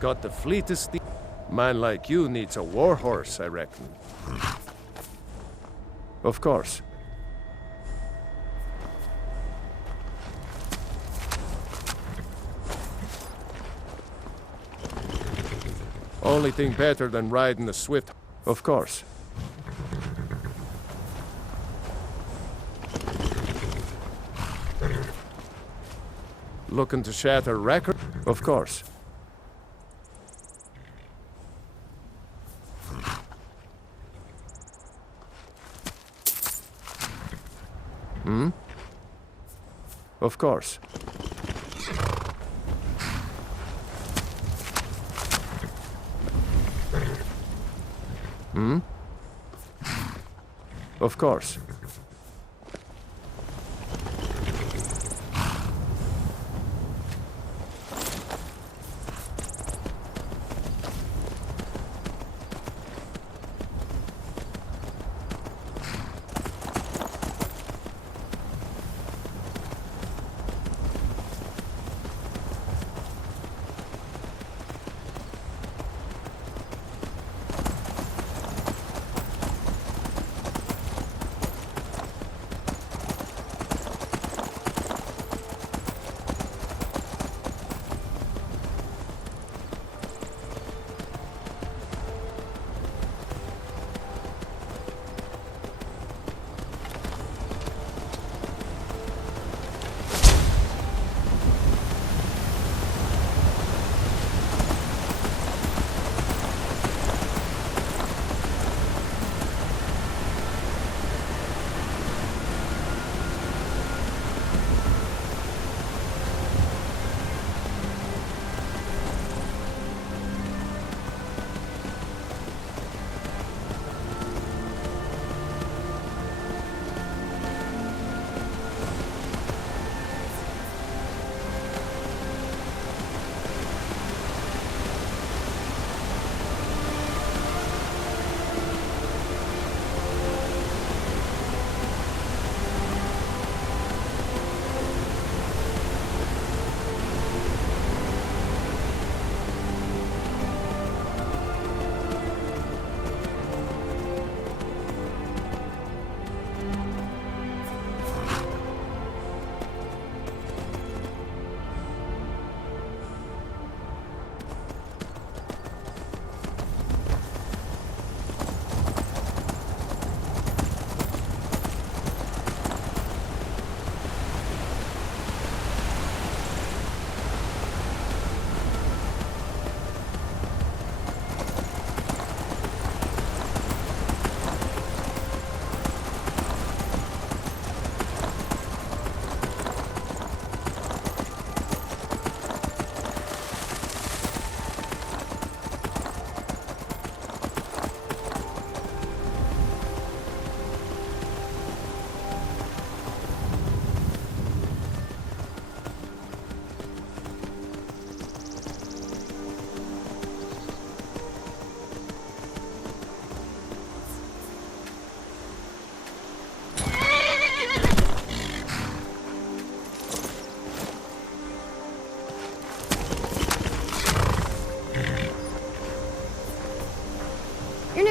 Got the fleetest man like you needs a war horse, I reckon. Of course. Only thing better than riding a swift. Of course. Looking to shatter record? Of course. Hmm? Of course. Hmm? Of course.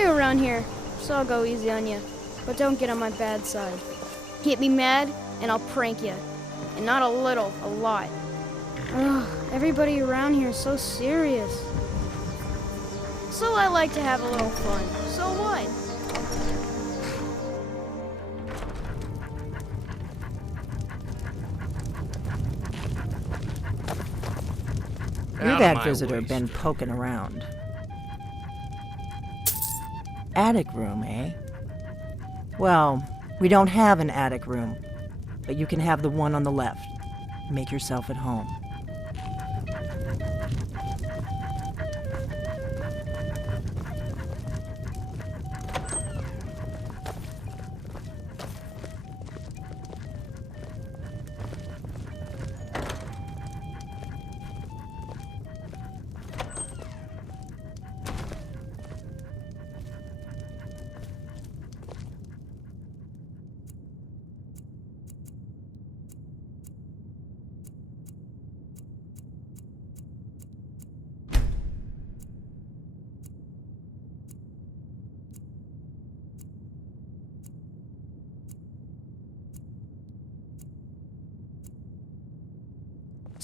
Around here, so I'll go easy on you. But don't get on my bad side. Get me mad, and I'll prank you. And not a little, a lot. Ugh, everybody around here is so serious. So I like to have a little fun. So what? You're that visitor been poking around. Attic room, eh? Well, we don't have an attic room, but you can have the one on the left. Make yourself at home.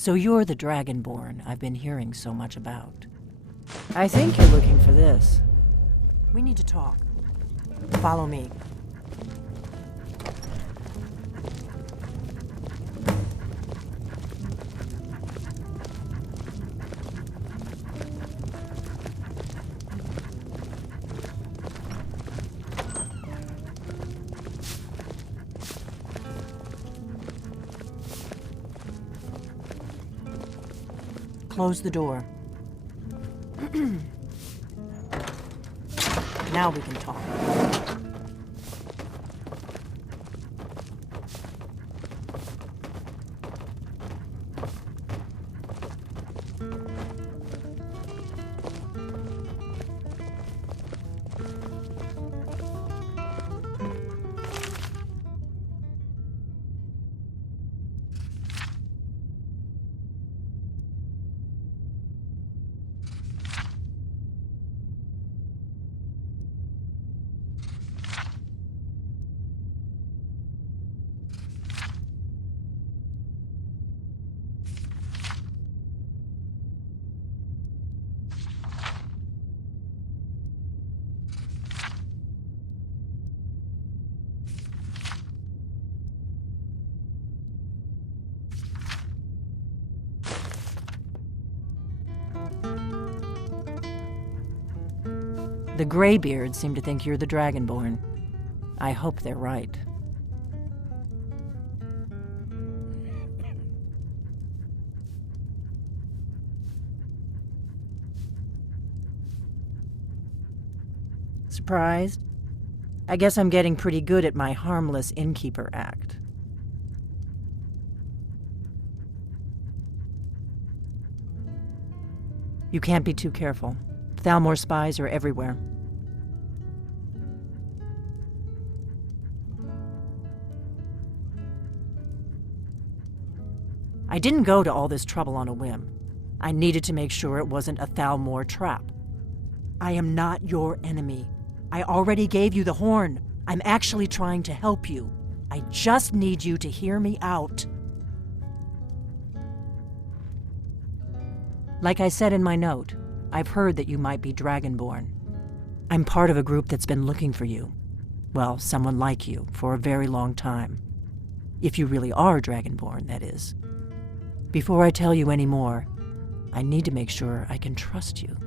So you're the Dragonborn I've been hearing so much about. I think you're looking for this. We need to talk. Follow me. Close the door. Now we can talk. The Greybeards seem to think you're the Dragonborn. I hope they're right. Surprised? I guess I'm getting pretty good at my harmless innkeeper act. You can't be too careful. Thalmor spies are everywhere. I didn't go to all this trouble on a whim. I needed to make sure it wasn't a Thalmor trap. I am not your enemy. I already gave you the horn. I'm actually trying to help you. I just need you to hear me out. Like I said in my note, I've heard that you might be Dragonborn. I'm part of a group that's been looking for you. Well, someone like you, for a very long time. If you really are Dragonborn, that is. Before I tell you any more, I need to make sure I can trust you.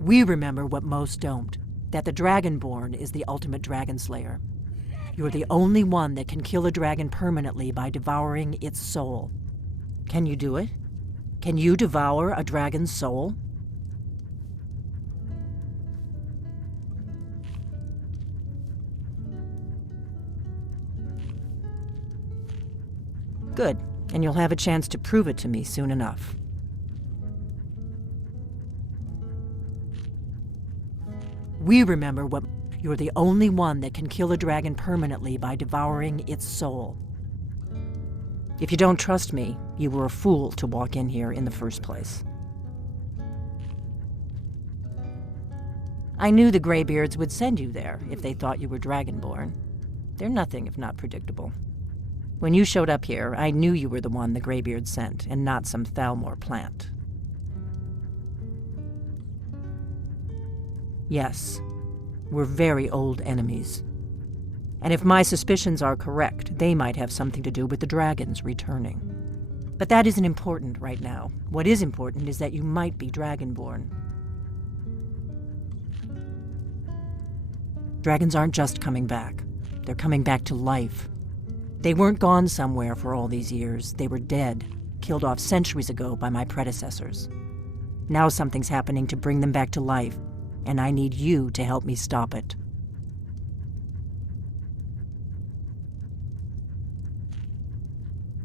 We remember what most don't, that the Dragonborn is the ultimate dragon slayer. You're the only one that can kill a dragon permanently by devouring its soul. Can you do it? Can you devour a dragon's soul? Good, and you'll have a chance to prove it to me soon enough. We remember what... You're the only one that can kill a dragon permanently by devouring its soul. If you don't trust me, you were a fool to walk in here in the first place. I knew the Greybeards would send you there if they thought you were Dragonborn. They're nothing if not predictable. When you showed up here, I knew you were the one the Greybeards sent, and not some Thalmor plant. Yes, we're very old enemies. And if my suspicions are correct, they might have something to do with the dragons returning. But that isn't important right now. What is important is that you might be Dragonborn. Dragons aren't just coming back. They're coming back to life. They weren't gone somewhere for all these years. They were dead, killed off centuries ago by my predecessors. Now something's happening to bring them back to life, and I need you to help me stop it.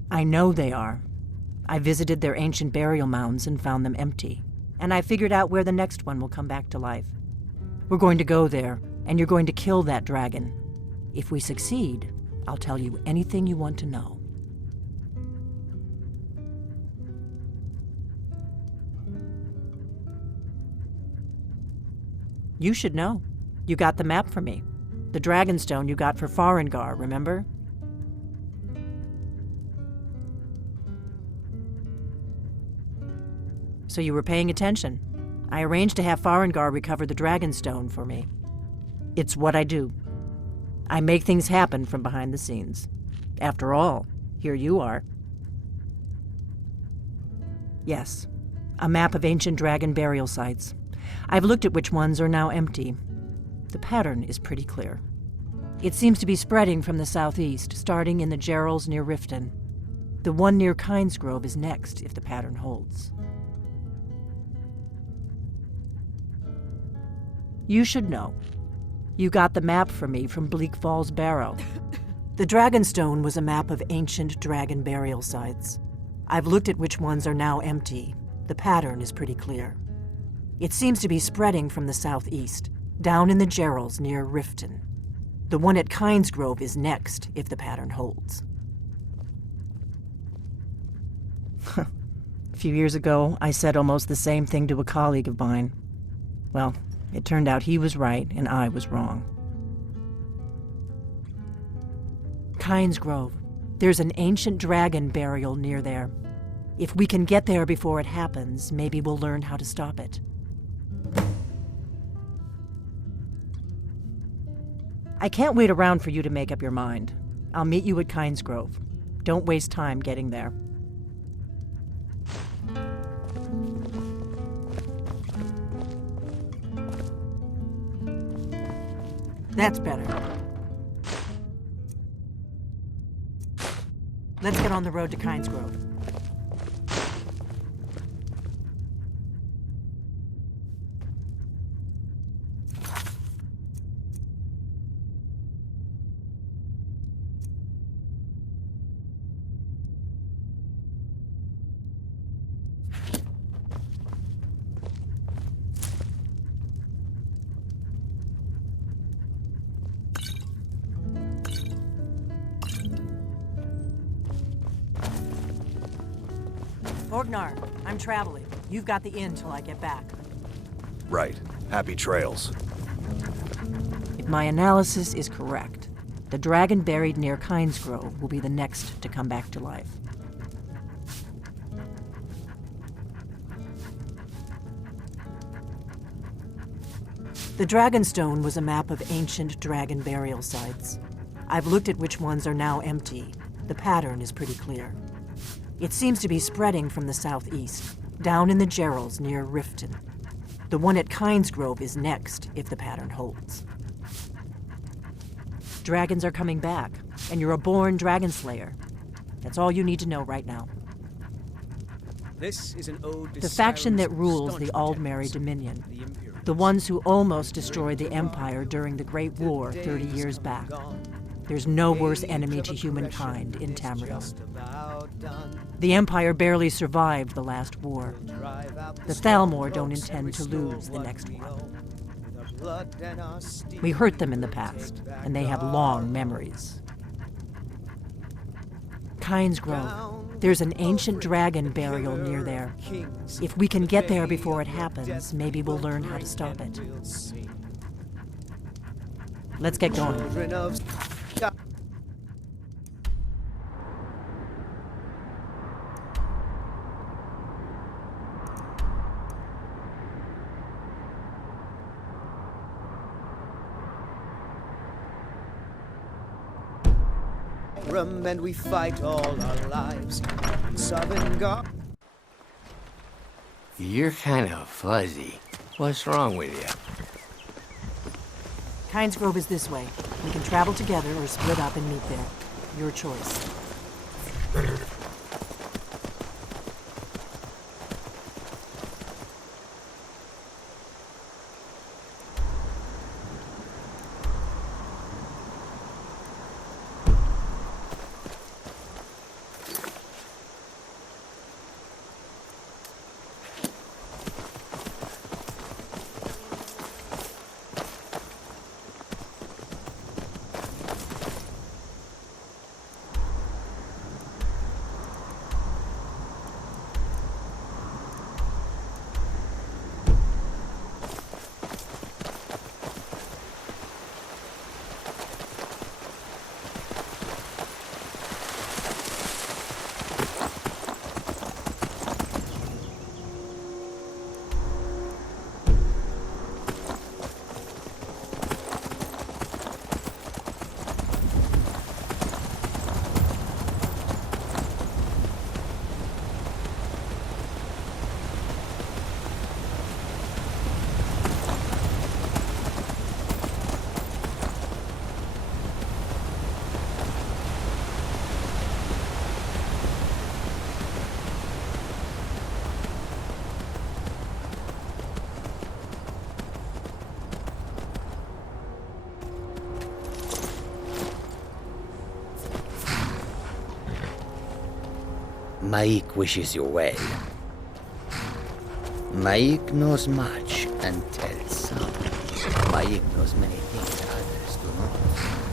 I know they are. I visited their ancient burial mounds and found them empty, and I figured out where the next one will come back to life. We're going to go there, and you're going to kill that dragon. If we succeed, I'll tell you anything you want to know. You should know. You got the map for me. The Dragonstone you got for Farengar, remember? So you were paying attention. I arranged to have Farengar recover the Dragonstone for me. It's what I do. I make things happen from behind the scenes. After all, here you are. Yes, a map of ancient dragon burial sites. I've looked at which ones are now empty. The pattern is pretty clear. It seems to be spreading from the southeast, starting in the Gerals near Riften. The one near Kinesgrove is next, if the pattern holds. You should know. You got the map for me from Bleak Falls Barrow. The Dragonstone was a map of ancient dragon burial sites. I've looked at which ones are now empty. The pattern is pretty clear. It seems to be spreading from the southeast, down in the Gerals near Riften. The one at Kinesgrove is next, if the pattern holds. A few years ago, I said almost the same thing to a colleague of mine. Well, it turned out he was right and I was wrong. Kinesgrove. There's an ancient dragon burial near there. If we can get there before it happens, maybe we'll learn how to stop it. I can't wait around for you to make up your mind. I'll meet you at Kinesgrove. Don't waste time getting there. That's better. Let's get on the road to Kinesgrove. Orgnar, I'm traveling. You've got the inn till I get back. Right. Happy trails. If my analysis is correct, the dragon buried near Kinesgrove will be the next to come back to life. The Dragonstone was a map of ancient dragon burial sites. I've looked at which ones are now empty. The pattern is pretty clear. It seems to be spreading from the southeast, down in the Gerals near Riften. The one at Kinesgrove is next, if the pattern holds. Dragons are coming back, and you're a born dragon slayer. That's all you need to know right now. This is an ode to The faction that Skyrim's rules the staunch Aldmeri protectors, Dominion. the Imperials. The ones who almost destroyed the Empire during the Great War 30 years back. There's no worse enemy to humankind in Tamriel. The Empire barely survived the last war. The Thalmor don't intend to lose the next one. We hurt them in the past, and they have long memories. Kinesgrove. There's an ancient dragon burial near there. If we can get there before it happens, maybe we'll learn how to stop it. Let's get going. And we fight all our lives in Sovngarde. You're kind of fuzzy. What's wrong with you? Kinesgrove is this way. We can travel together or split up and meet there. Your choice. Maik wishes you well. Maik knows much and tells some. Maik knows many things others do not.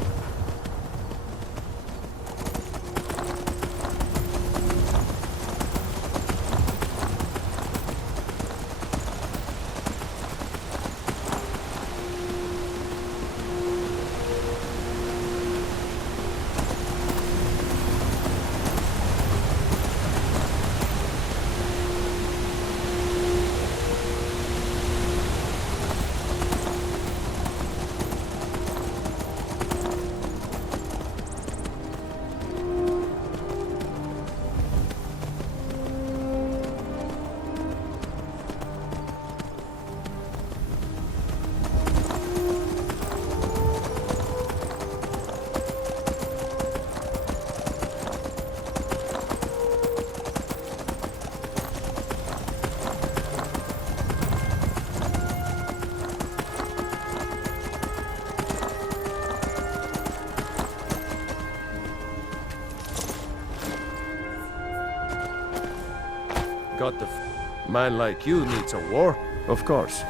Got the man like you needs a war? Of course.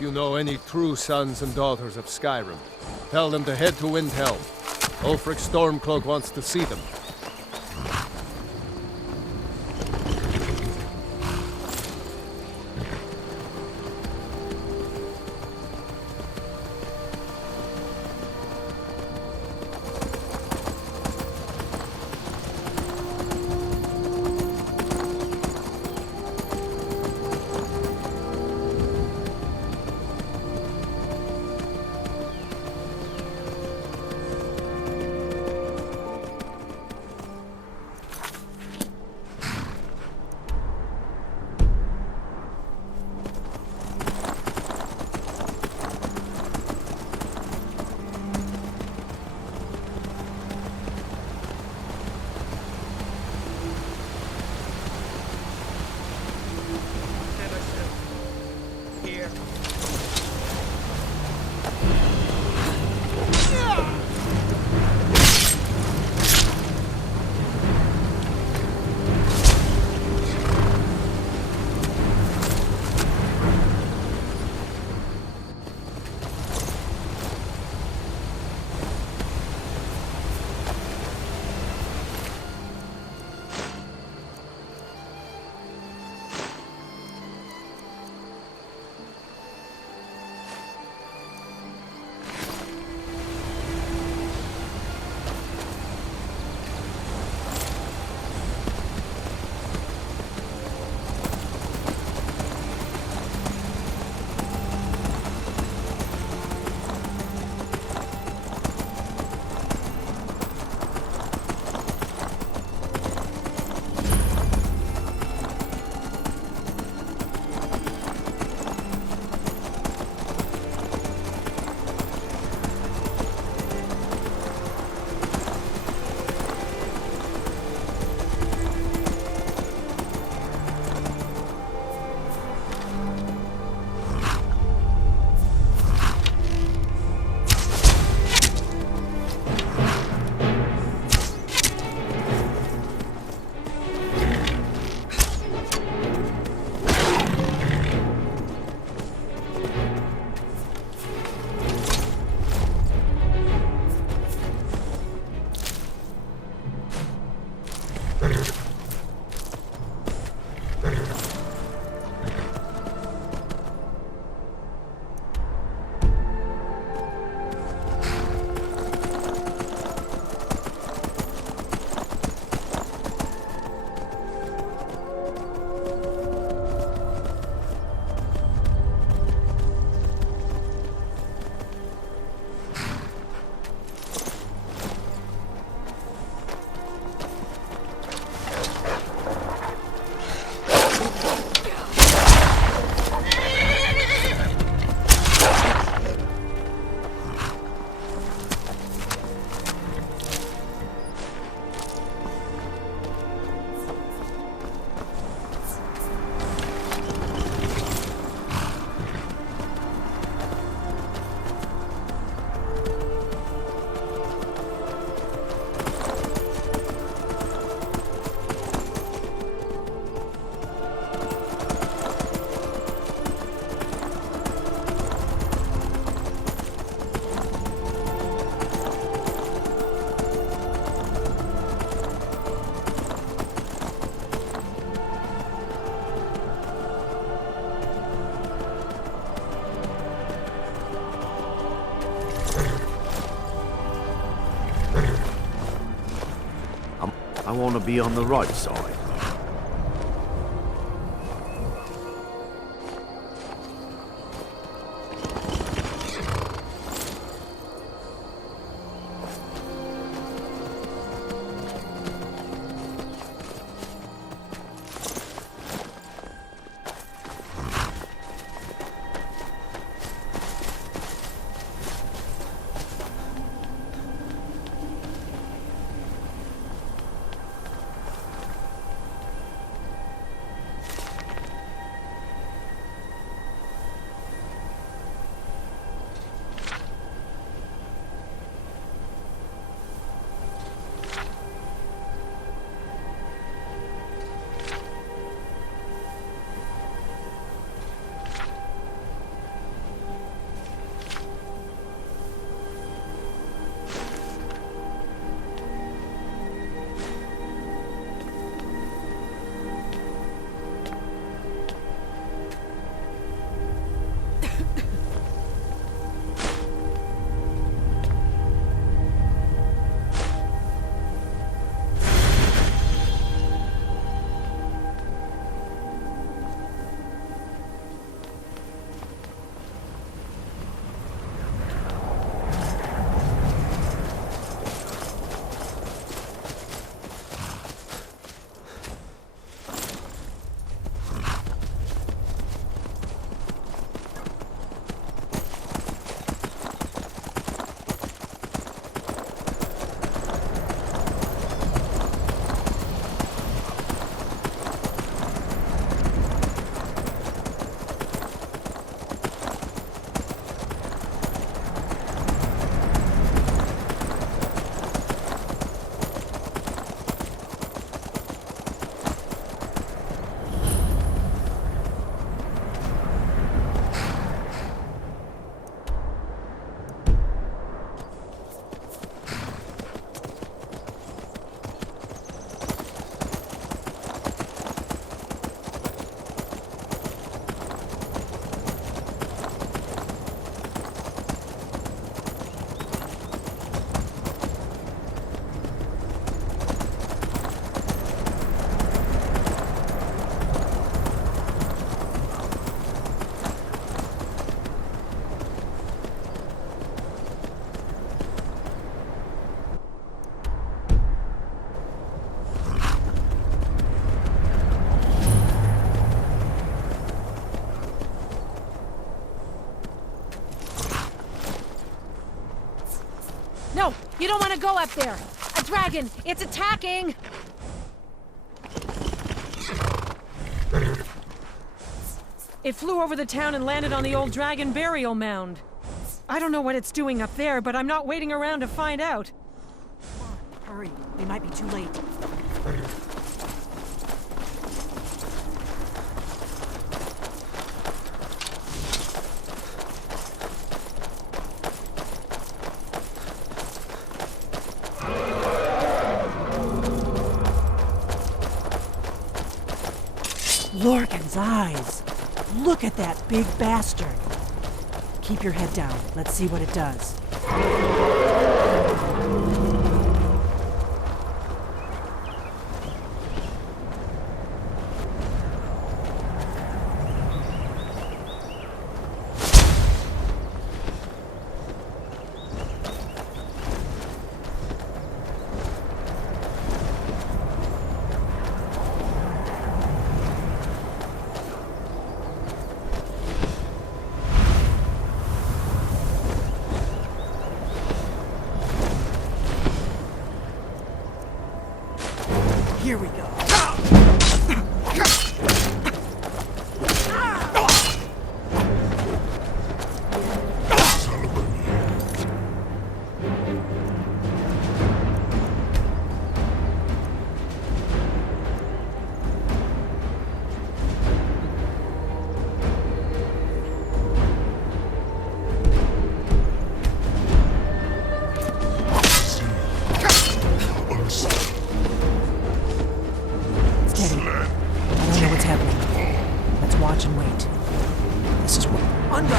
if you know any true sons and daughters of Skyrim. Tell them to head to Windhelm. Ulfric Stormcloak wants to see them. I want to be on the right side. No, you don't want to go up there. A dragon, it's attacking! It flew over the town and landed on the old dragon burial mound. I don't know what it's doing up there, but I'm not waiting around to find out. Come on, hurry. We might be too late. Lorcan's eyes! Look at that big bastard! Keep your head down. Let's see what it does. Here we go. Watch and wait. This is what... Under!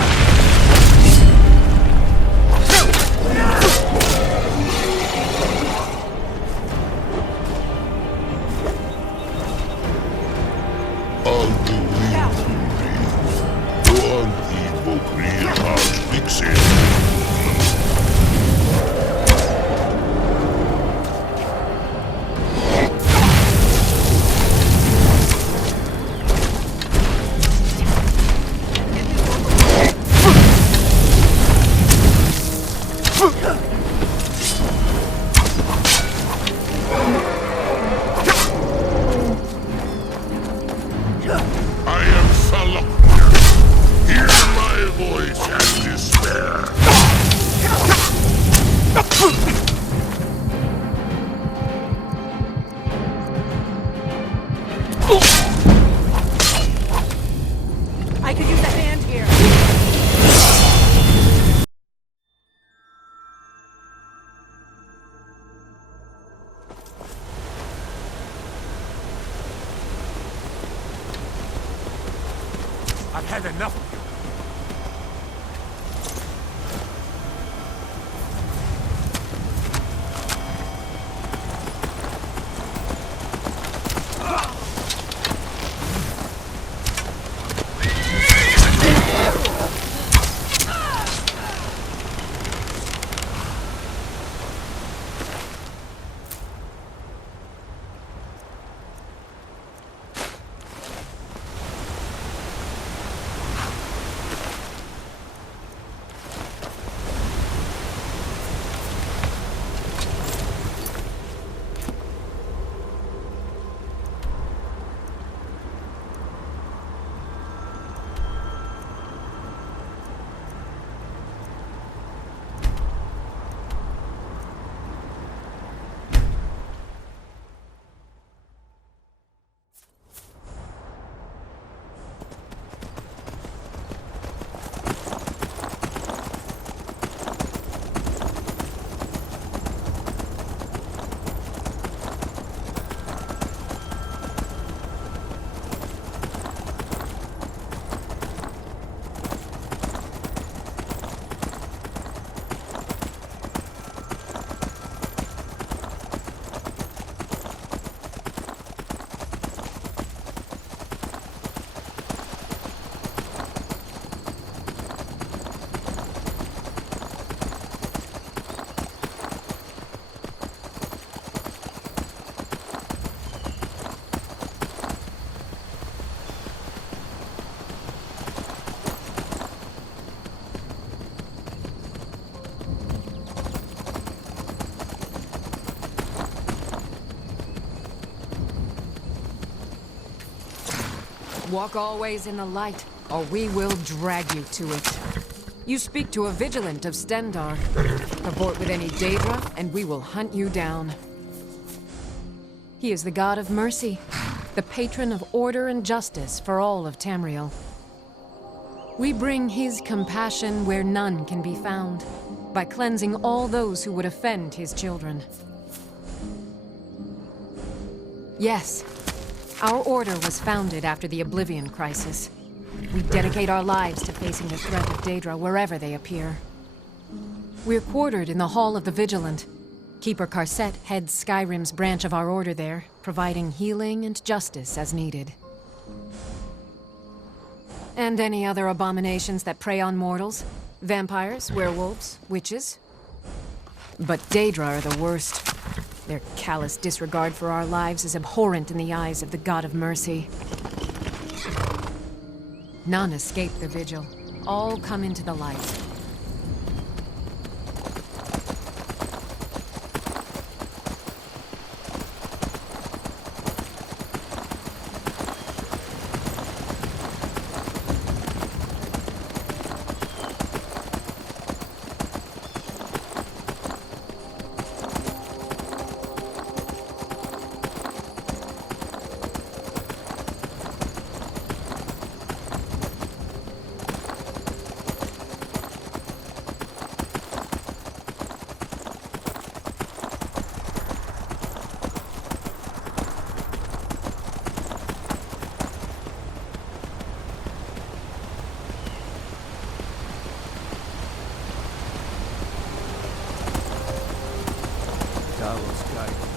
I could use a hand here. I've had enough of you. Walk always in the light, or we will drag you to it. You speak to a vigilant of Stendarr. Report with any Daedra, and we will hunt you down. He is the god of mercy, the patron of order and justice for all of Tamriel. We bring his compassion where none can be found, by cleansing all those who would offend his children. Yes, our order was founded after the Oblivion Crisis. We dedicate our lives to facing the threat of Daedra wherever they appear. We're quartered in the Hall of the Vigilant. Keeper Karset heads Skyrim's branch of our order there, providing healing and justice as needed. And any other abominations that prey on mortals. Vampires, werewolves, witches. But Daedra are the worst. Their callous disregard for our lives is abhorrent in the eyes of the God of Mercy. None escape the vigil. All come into the light. Talos guide.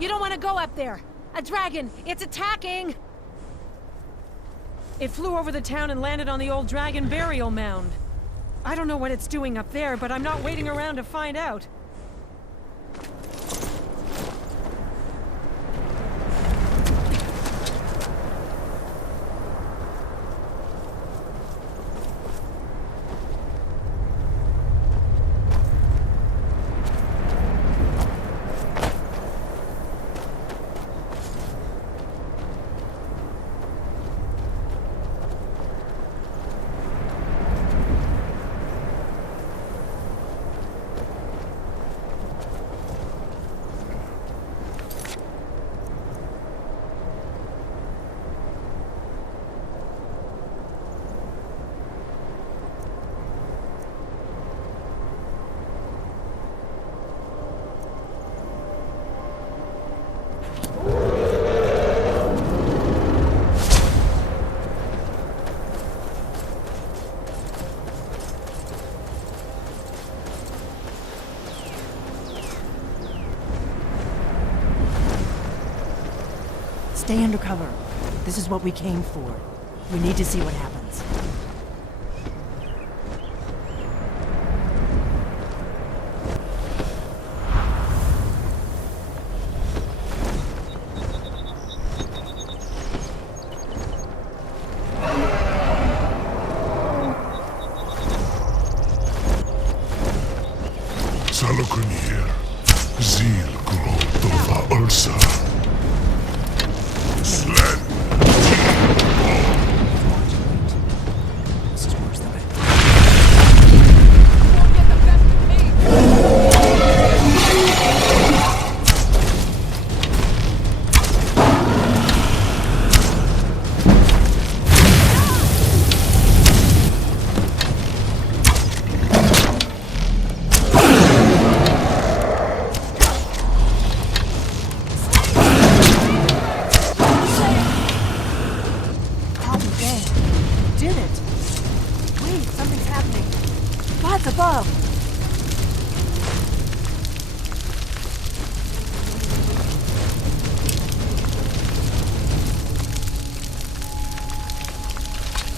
You don't want to go up there! A dragon! It's attacking! It flew over the town and landed on the old dragon burial mound. I don't know what it's doing up there, but I'm not waiting around to find out. Stay undercover. This is what we came for. We need to see what happens. Salokunir, Zil Grotova Ulsa. Sled. This is worse than I Won't get the best of me! did it! Wait, something's happening. God's above!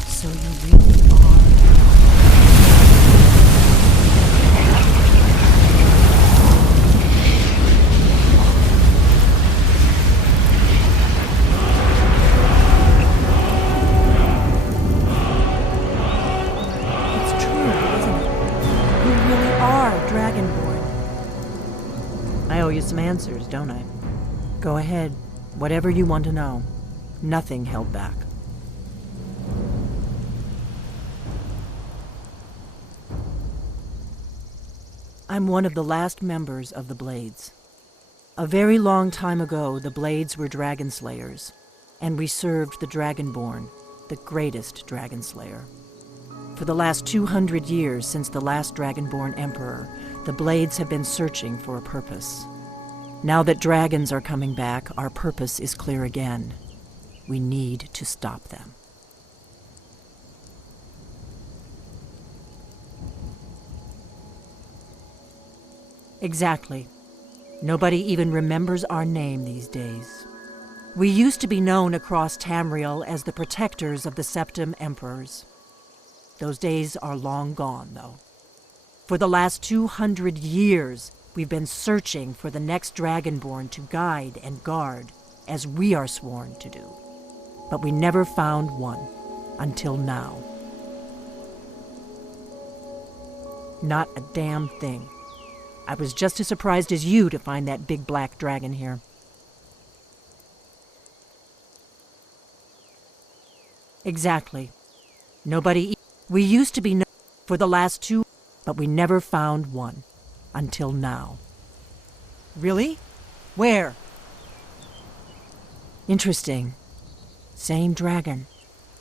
So you really are... I owe you some answers, don't I? Go ahead. Whatever you want to know. Nothing held back. I'm one of the last members of the Blades. A very long time ago, the Blades were dragon slayers, and we served the Dragonborn, the greatest dragon slayer. For the last 200 years since the last Dragonborn Emperor, the Blades have been searching for a purpose. Now that dragons are coming back, our purpose is clear again. We need to stop them. Exactly. Nobody even remembers our name these days. We used to be known across Tamriel as the protectors of the Septim Emperors. Those days are long gone, though. For the last 200 years, we've been searching for the next Dragonborn to guide and guard, as we are sworn to do. But we never found one, until now. Not a damn thing. I was just as surprised as you to find that big black dragon here. Exactly. We used to be known for the last 2, but we never found one. Until now. Really? Where? Interesting. Same dragon.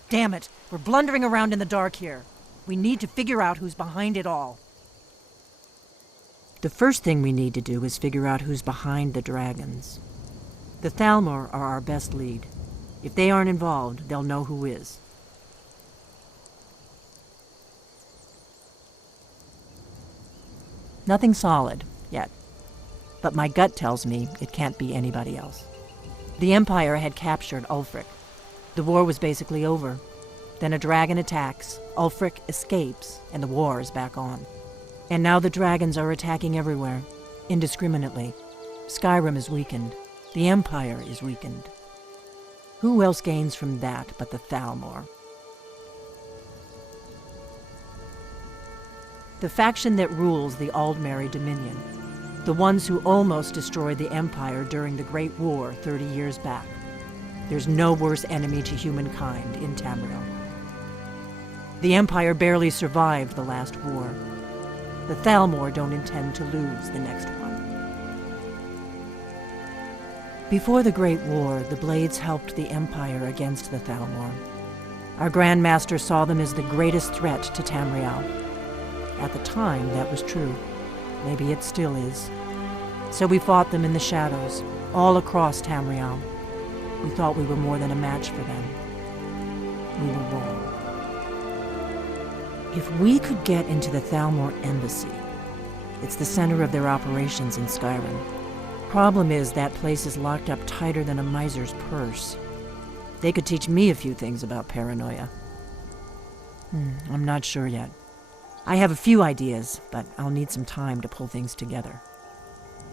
Damn it, we're blundering around in the dark here. We need to figure out who's behind it all. The first thing we need to do is figure out who's behind the dragons. The Thalmor are our best lead. If they aren't involved, they'll know who is. Nothing solid, yet. but my gut tells me it can't be anybody else. The Empire had captured Ulfric. The war was basically over. Then a dragon attacks, Ulfric escapes, and the war is back on. And now the dragons are attacking everywhere, indiscriminately. Skyrim is weakened. The Empire is weakened. Who else gains from that but the Thalmor? The faction that rules the Aldmeri Dominion. The ones who almost destroyed the Empire during the Great War 30 years back. There's no worse enemy to humankind in Tamriel. The Empire barely survived the last war. The Thalmor don't intend to lose the next one. Before the Great War, the Blades helped the Empire against the Thalmor. Our Grand Master saw them as the greatest threat to Tamriel. At the time, that was true. Maybe it still is. So we fought them in the shadows, all across Tamriel. We thought we were more than a match for them. We were wrong. If we could get into the Thalmor embassy, it's the center of their operations in Skyrim. Problem is, that place is locked up tighter than a miser's purse. They could teach me a few things about paranoia. I'm not sure yet. I have a few ideas, but I'll need some time to pull things together.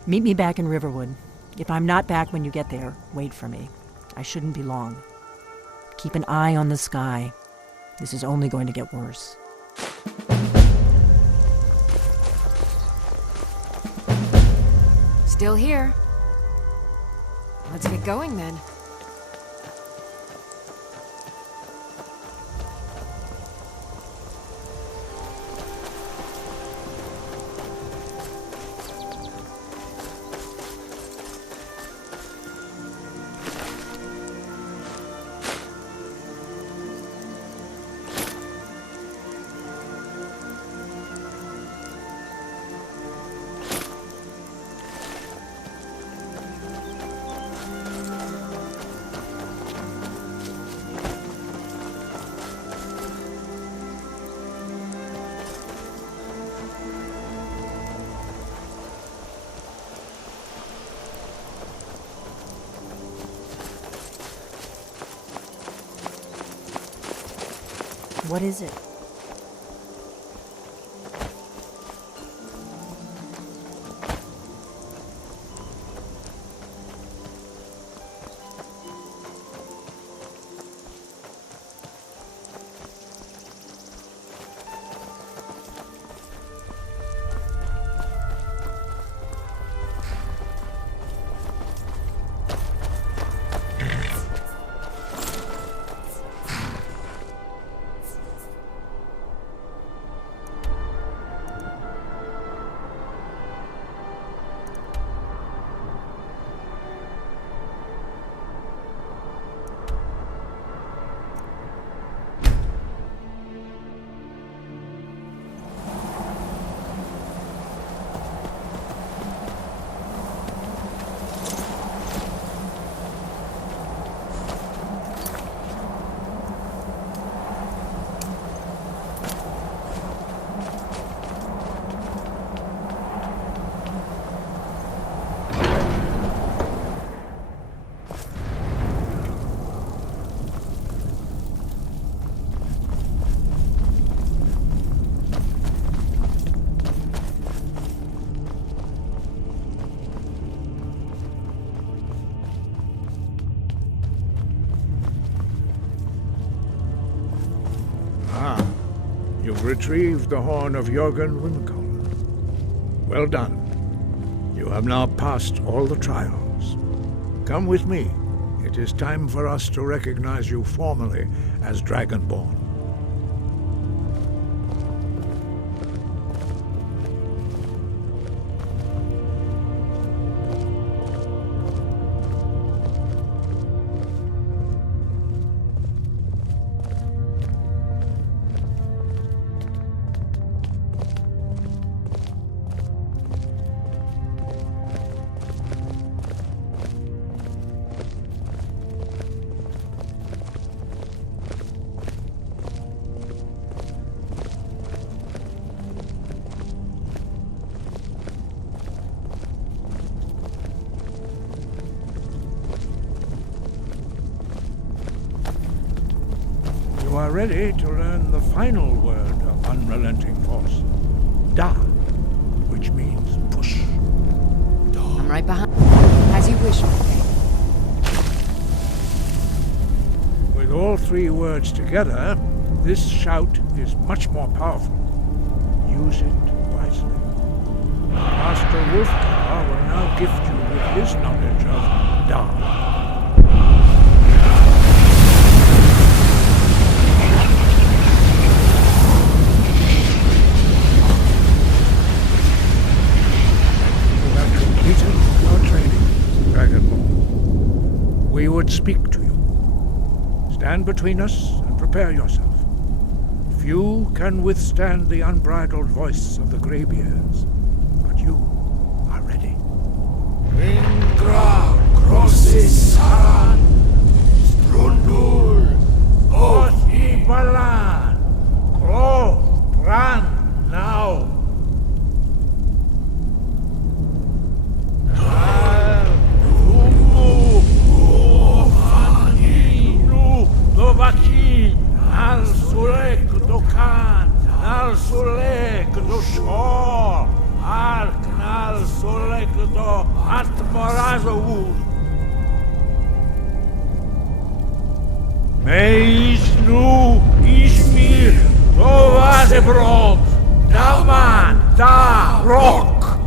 Meet me back in Riverwood. If I'm not back when you get there, wait for me. I shouldn't be long. Keep an eye on the sky. This is only going to get worse. Still here. Let's get going then. What is it? You've retrieved the horn of Jörgen Windcall. Well done. You have now passed all the trials. Come with me. It is time for us to recognize you formally as Dragonborn. are ready to learn the final word of unrelenting force, Da, which means push. I'm right behind. As you wish, my king. With all three words together, this shout is much more powerful. Use it wisely. Master Wolfgar will now gift you with his knowledge of Da. You have completed your training, Dragonborn. We would speak to you. Stand between us and prepare yourself. Few can withstand the unbridled voice of the Greybeards, but you are ready. Indra crosses Saran, Strundul, Othi Balan, Kro, Pran, now. Dovaki, Al Sulek, Dokan, Al Sulek, Doshor, Al Knal Sulek, Do Atmorazovud. Meisnu, Ishmir, Tovazebrom, Daman, Da, Rock.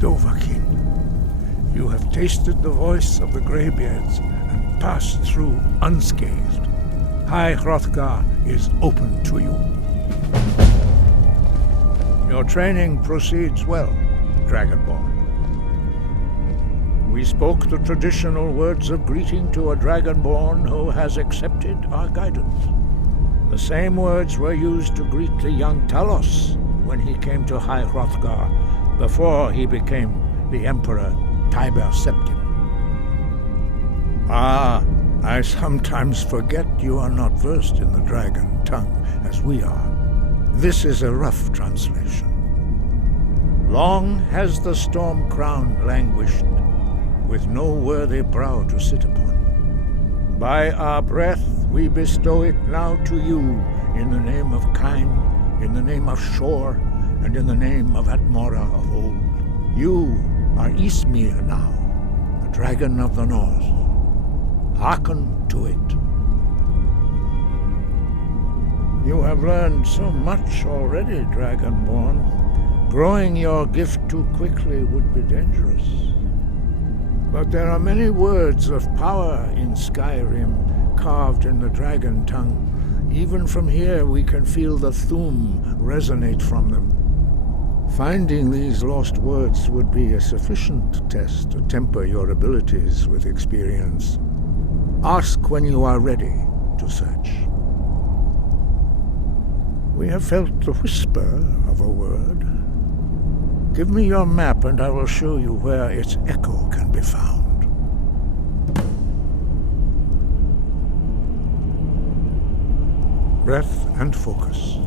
Dovahkiin, you have tasted the voice of the Greybeards and passed through unscathed. High Hrothgar is open to you. Your training proceeds well, Dragonborn. We spoke the traditional words of greeting to a Dragonborn who has accepted our guidance. The same words were used to greet the young Talos when he came to High Hrothgar before he became the Emperor Tiber Septim. Ah, I sometimes forget you are not versed in the dragon tongue as we are. This is a rough translation. Long has the storm crown languished, with no worthy brow to sit upon. By our breath we bestow it now to you, in the name of Kyne, in the name of Shor, and in the name of Atmora of old. You are Ysmir now, the dragon of the north. Hearken to it. You have learned so much already, Dragonborn. Growing your gift too quickly would be dangerous. But there are many words of power in Skyrim, carved in the dragon tongue. Even from here we can feel the Thu'um resonate from them. Finding these lost words would be a sufficient test to temper your abilities with experience. Ask when you are ready to search. We have felt the whisper of a word. Give me your map and I will show you where its echo can be found. Breath and focus.